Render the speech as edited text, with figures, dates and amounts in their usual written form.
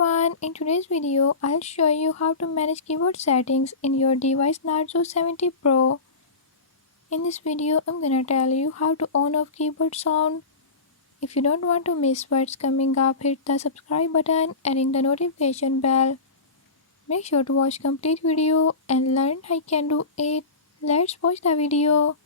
everyone, in today's video I'll show you how to manage keyboard settings in your device Narzo 70 Pro. In this video I'm gonna tell you how to on off keyboard sound. If you don't want to miss what's coming up, hit the subscribe button and ring the notification bell. Make sure to watch complete video and learn how you can do it. Let's watch the video.